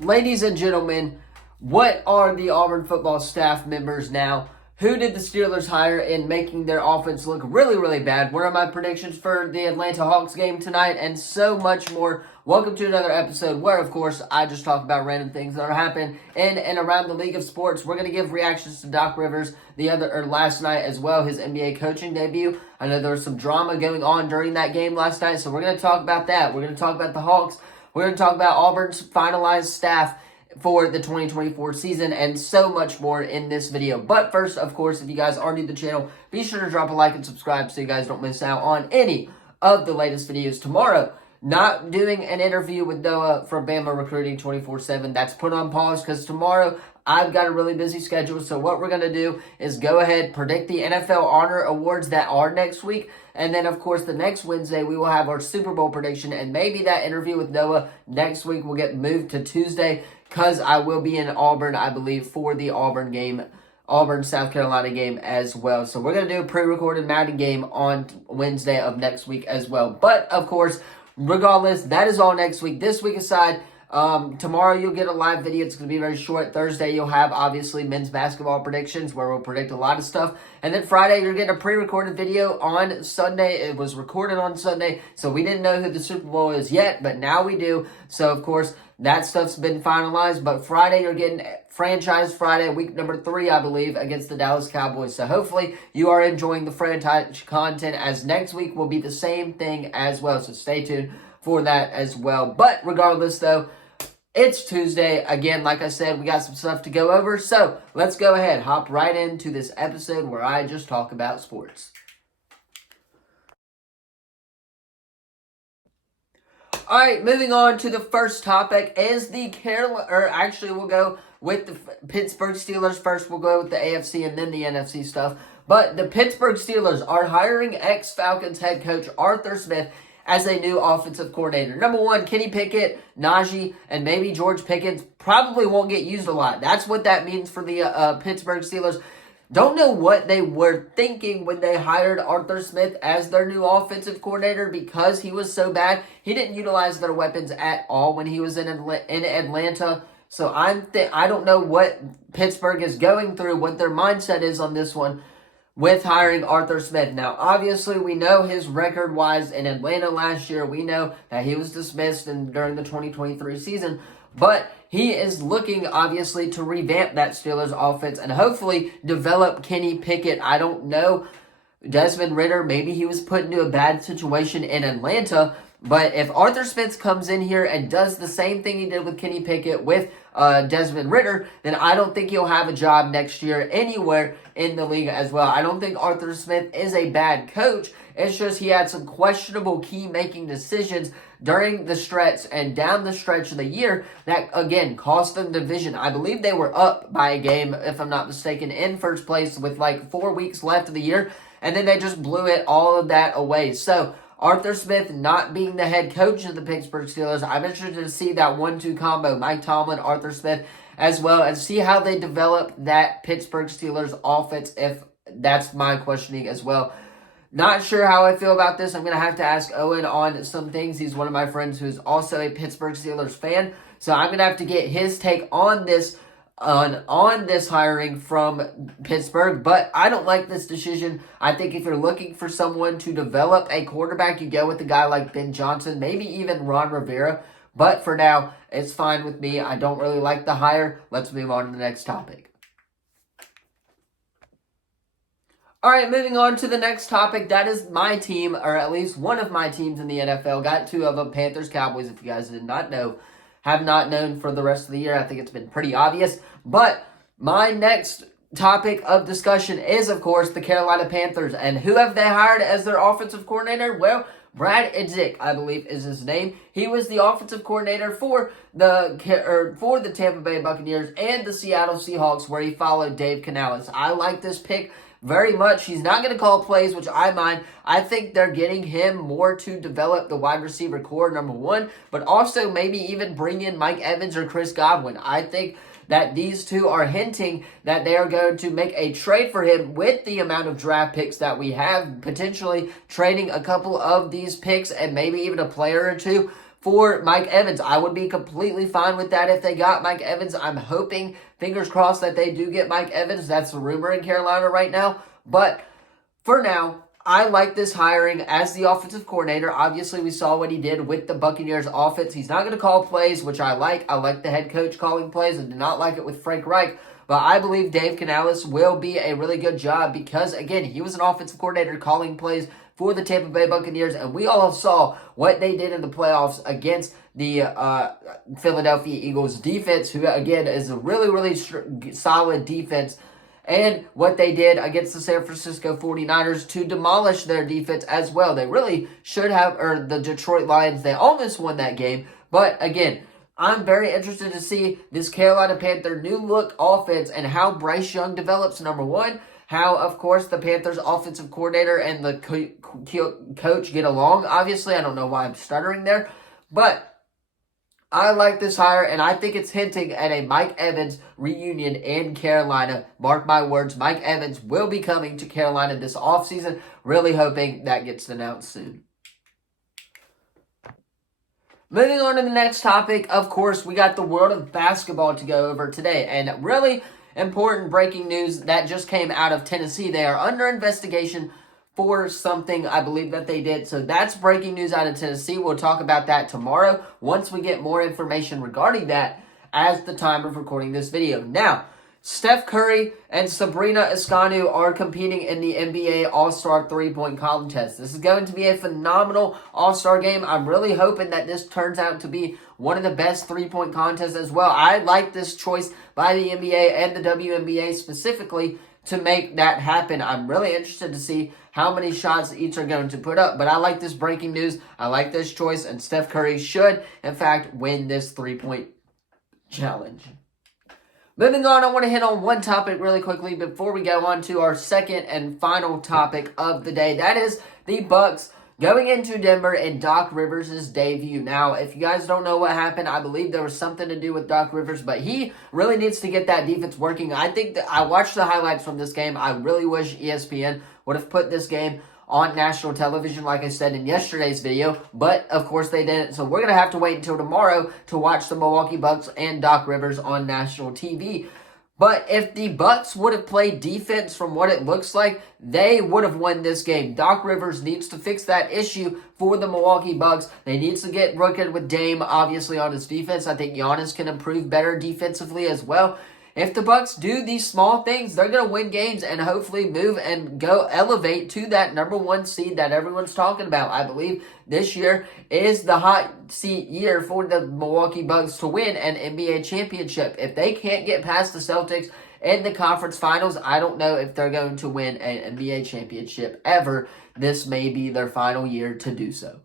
Ladies and gentlemen, what are the Auburn football staff members now? Who did the Steelers hire in making their offense look really, really bad? What are my predictions for the Atlanta Hawks game tonight? And so much more. Welcome to another episode where, of course, I just talk about random things that are happening in and around the league of sports. We're going to give reactions to Doc Rivers last night as well, his NBA coaching debut. I know there was some drama going on during that game last night, so we're going to talk about that. We're going to talk about the Hawks. We're going to talk about Auburn's finalized staff for the 2024 season and so much more in this video. But first, of course, if you guys are new to the channel, be sure to drop a like and subscribe so you guys don't miss out on any of the latest videos. Tomorrow, not doing an interview with Noah from Bama Recruiting 24/7. That's put on pause because tomorrow I've got a really busy schedule. So what we're going to do is go ahead, predict the NFL Honor Awards that are next week. And then, of course, the next Wednesday, we will have our Super Bowl prediction. And maybe that interview with Noah next week will get moved to Tuesday because I will be in Auburn, I believe, for the Auburn game. Auburn, South Carolina game as well. So we're going to do a pre-recorded Madden game on Wednesday of next week as well. But, of course, regardless, that is all next week. This week aside, tomorrow you'll get a live video. It's going to be very short. Thursday you'll have, obviously, men's basketball predictions where we'll predict a lot of stuff. And then Friday you're getting a pre-recorded video on Sunday. It was recorded on Sunday, so we didn't know who the Super Bowl is yet, but now we do. So, of course, that stuff's been finalized. But Friday you're getting Franchise Friday, week number 3, I believe, against the Dallas Cowboys. So hopefully you are enjoying the franchise content, as next week will be the same thing as well. So stay tuned for that as well. But regardless, though, it's Tuesday. Again, like I said, we got some stuff to go over. So let's go ahead, hop right into this episode where I just talk about sports. All right, moving on to the first topic is the we'll go with the Pittsburgh Steelers first. We'll go with the AFC and then the NFC stuff. But the Pittsburgh Steelers are hiring ex-Falcons head coach Arthur Smith as a new offensive coordinator. Number one, Kenny Pickett, Najee, and maybe George Pickens probably won't get used a lot. That's what that means for the Pittsburgh Steelers. Don't know what they were thinking when they hired Arthur Smith as their new offensive coordinator because he was so bad. He didn't utilize their weapons at all when he was in Atlanta. So I don't know what Pittsburgh is going through, what their mindset is on this one with hiring Arthur Smith. Now, obviously, we know his record-wise in Atlanta last year. We know that he was dismissed during the 2023 season. But he is looking, obviously, to revamp that Steelers offense and hopefully develop Kenny Pickett. I don't know. Desmond Ridder, maybe he was put into a bad situation in Atlanta. But if Arthur Smith comes in here and does the same thing he did with Kenny Pickett with Desmond Ridder, then I don't think he'll have a job next year anywhere in the league as well. I don't think Arthur Smith is a bad coach. It's just he had some questionable key-making decisions during the stretch and down the stretch of the year that, again, cost them the division. I believe they were up by a game, if I'm not mistaken, in first place with like 4 weeks left of the year, and then they just blew all of that away. So Arthur Smith not being the head coach of the Pittsburgh Steelers, I'm interested to see that 1-2 combo, Mike Tomlin, Arthur Smith, as well, and see how they develop that Pittsburgh Steelers offense, if that's my questioning as well. Not sure how I feel about this. I'm going to have to ask Owen on some things. He's one of my friends who's also a Pittsburgh Steelers fan. So I'm going to have to get his take on this on this hiring from Pittsburgh. But I don't like this decision. I think if you're looking for someone to develop a quarterback, you go with a guy like Ben Johnson, maybe even Ron Rivera. But for now, it's fine with me. I don't really like the hire. Let's move on to the next topic. All right, moving on to the next topic. That is my team, or at least one of my teams in the NFL. Got 2 of them, Panthers, Cowboys, if you guys did not know. Have not known for the rest of the year. I think it's been pretty obvious. But my next topic of discussion is, of course, the Carolina Panthers. And who have they hired as their offensive coordinator? Well, Brad Idzik, I believe, is his name. He was the offensive coordinator for the Tampa Bay Buccaneers and the Seattle Seahawks, where he followed Dave Canales. I like this pick very much. He's not going to call plays, which I mind. I think they're getting him more to develop the wide receiver core, number one, but also maybe even bring in Mike Evans or Chris Godwin. I think that these two are hinting that they are going to make a trade for him with the amount of draft picks that we have, potentially trading a couple of these picks and maybe even a player or two for Mike Evans. I would be completely fine with that if they got Mike Evans. I'm hoping, fingers crossed, that they do get Mike Evans. That's the rumor in Carolina right now. But for now, I like this hiring as the offensive coordinator. Obviously, we saw what he did with the Buccaneers offense. He's not going to call plays, which I like. I like the head coach calling plays and did not like it with Frank Reich. But I believe Dave Canales will be a really good job because, again, he was an offensive coordinator calling plays for the Tampa Bay Buccaneers, and we all saw what they did in the playoffs against the Philadelphia Eagles defense, who, again, is a really, really solid defense, and what they did against the San Francisco 49ers to demolish their defense as well. They really should have, or the Detroit Lions, they almost won that game, but again, I'm very interested to see this Carolina Panther new look offense and how Bryce Young develops, number one. How, of course, the Panthers offensive coordinator and the coach get along. Obviously, I don't know why I'm stuttering there. But I like this hire, and I think it's hinting at a Mike Evans reunion in Carolina. Mark my words, Mike Evans will be coming to Carolina this offseason. Really hoping that gets announced soon. Moving on to the next topic, of course, we got the world of basketball to go over today. And really important breaking news that just came out of Tennessee. They are under investigation for something I believe that they did. So that's breaking news out of Tennessee. We'll talk about that tomorrow once we get more information regarding that as the time of recording this video. Now, Steph Curry and Sabrina Escanu are competing in the NBA All-Star three-point contest. This is going to be a phenomenal All-Star game. I'm really hoping that this turns out to be one of the best three-point contests as well. I like this choice by the NBA and the WNBA specifically to make that happen. I'm really interested to see how many shots each are going to put up. But I like this breaking news. I like this choice. And Steph Curry should, in fact, win this three-point challenge. Moving on, I want to hit on one topic really quickly before we go on to our second and final topic of the day. That is the Bucks going into Denver and Doc Rivers' debut. Now, if you guys don't know what happened, I believe there was something to do with Doc Rivers, but he really needs to get that defense working. I think that I watched the highlights from this game. I really wish ESPN would have put this game on national television, like I said in yesterday's video, but of course they didn't. So we're going to have to wait until tomorrow to watch the Milwaukee Bucks and Doc Rivers on national TV. But if the Bucks would have played defense from what it looks like, they would have won this game. Doc Rivers needs to fix that issue for the Milwaukee Bucks. They need to get rooted with Dame, obviously, on his defense. I think Giannis can improve better defensively as well. If the Bucks do these small things, they're going to win games and hopefully move and go elevate to that number one seed that everyone's talking about. I believe this year is the hot seat year for the Milwaukee Bucks to win an NBA championship. If they can't get past the Celtics in the conference finals, I don't know if they're going to win an NBA championship ever. This may be their final year to do so.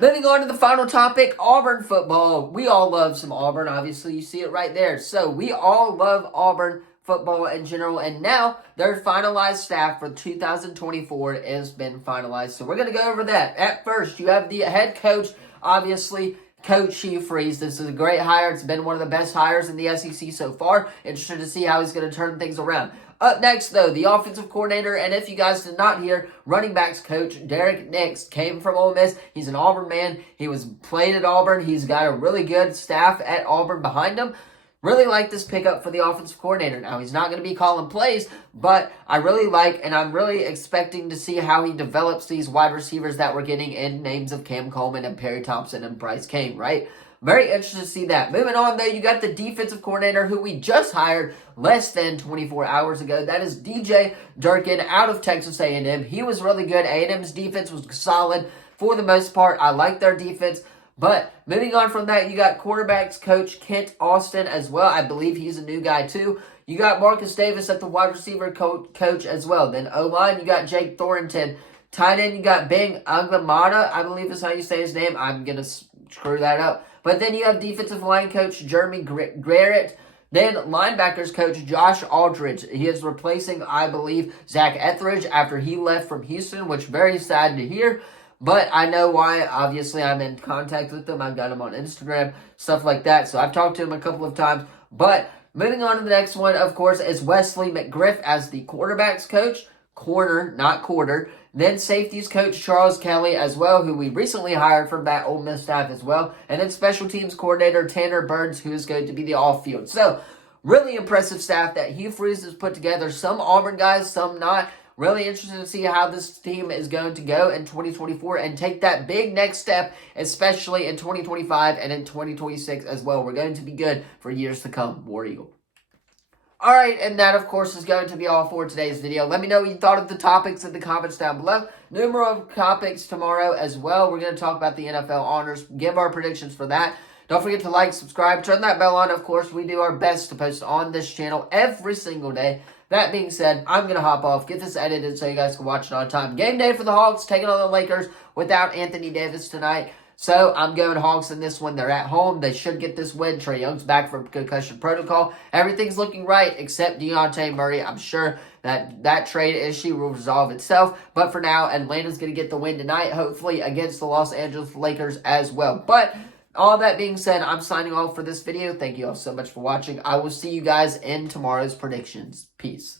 Moving on to the final topic, Auburn football. We all love some Auburn. Obviously, you see it right there. So we all love Auburn football in general. And now their finalized staff for 2024 has been finalized. So we're going to go over that. At first, you have the head coach, obviously, Coach HUGH FREEZE. This is a great hire. It's been one of the best hires in the SEC so far. Interested to see how he's going to turn things around. Up next, though, the offensive coordinator, and if you guys did not hear, running backs coach Derek Nix came from Ole Miss. He's an Auburn man. He was played at Auburn. He's got a really good staff at Auburn behind him. Really like this pickup for the offensive coordinator. Now, he's not going to be calling plays, but I really like, and I'm really expecting to see how he develops these wide receivers that we're getting in names of Cam Coleman and Perry Thompson and Bryce Cain, right? Very interested to see that. Moving on, though, you got the defensive coordinator who we just hired less than 24 hours ago. That is DJ Durkin out of Texas A&M. He was really good. A&M's defense was solid for the most part. I like their defense. But moving on from that, you got quarterbacks coach Kent Austin as well. I believe he's a new guy, too. You got Marcus Davis at the wide receiver coach as well. Then O-line, you got Jake Thornton. Tight end, you got Bing Aglamada, I believe is how you say his name. I'm going to screw that up. But then you have defensive line coach Jeremy Garrett. Then linebackers coach Josh Aldridge. He is replacing, I believe, Zach Etheridge after he left from Houston, which very sad to hear. But I know why. Obviously, I'm in contact with him. I've got him on Instagram, stuff like that. So I've talked to him a couple of times. But moving on to the next one, of course, is Wesley McGriff as the quarterbacks coach. Corner, not quarter. Then safeties coach Charles Kelly as well, who we recently hired from that Ole Miss staff as well. And then special teams coordinator Tanner Burns, who is going to be the off-field. So, really impressive staff that Hugh Freeze has put together. Some Auburn guys, some not. Really interested to see how this team is going to go in 2024 and take that big next step, especially in 2025 and in 2026 as well. We're going to be good for years to come. War Eagle. Alright, and that of course is going to be all for today's video. Let me know what you thought of the topics in the comments down below. Numerous topics tomorrow as well. We're going to talk about the NFL honors, give our predictions for that. Don't forget to like, subscribe, turn that bell on. Of course, we do our best to post on this channel every single day. That being said, I'm going to hop off, get this edited so you guys can watch it on time. Game day for the Hawks, taking on the Lakers without Anthony Davis tonight. So, I'm going Hawks in this one. They're at home. They should get this win. Trae Young's back from concussion protocol. Everything's looking right except Dejounte Murray. I'm sure that trade issue will resolve itself. But for now, Atlanta's going to get the win tonight, hopefully against the Los Angeles Lakers as well. But all that being said, I'm signing off for this video. Thank you all so much for watching. I will see you guys in tomorrow's predictions. Peace.